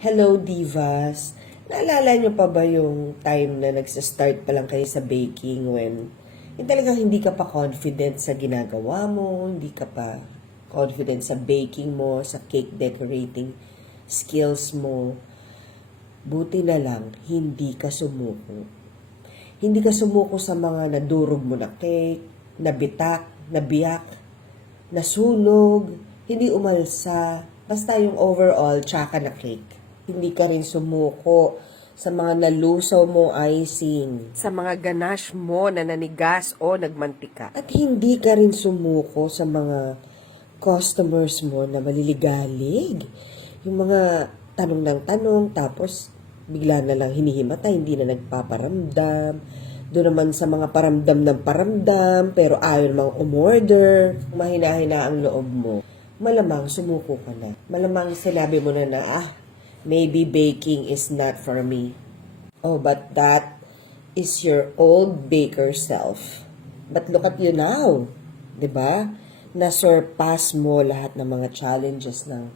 Hello, divas! Naalala niyo pa ba yung time na nagsa-start pa lang kayo sa baking when yung talagang hindi ka pa confident sa ginagawa mo, hindi ka pa confident sa baking mo, sa cake decorating skills mo. Buti na lang, hindi ka sumuko. Hindi ka sumuko sa mga nadurog mo na cake, nabitak, nabiyak, nasunog, hindi umalsa, basta yung overall tsaka na cake. Hindi ka rin sumuko sa mga nalusaw mo icing. Sa mga ganache mo na nanigas o nagmantika. At hindi ka rin sumuko sa mga customers mo na maliligalig. Yung mga tanong ng tanong, tapos bigla na lang hinihimatay, hindi na nagpaparamdam. Doon naman sa mga paramdam ng paramdam, pero ayaw namang umorder, mahina-hina ang loob mo. Malamang sumuko ka na. Malamang sinabi mo na na, ah, maybe baking is not for me. Oh, but that is your old baker self. But look at you now. 'Di ba? Na-surpass mo lahat ng mga challenges ng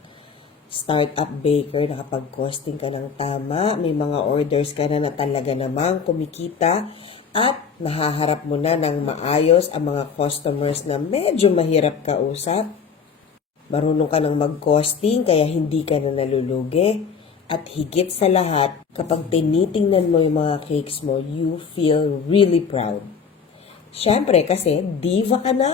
startup baker, nakapag-costing ka ng tama, may mga orders ka na na talaga namang kumikita, at nahaharap mo na ng maayos ang mga customers na medyo mahirap kausap. Marunong ka ng mag-costing kaya hindi ka na nalulugi. At higit sa lahat, kapag tinitingnan mo yung mga cakes mo, you feel really proud. Siyempre kasi, diva ka na.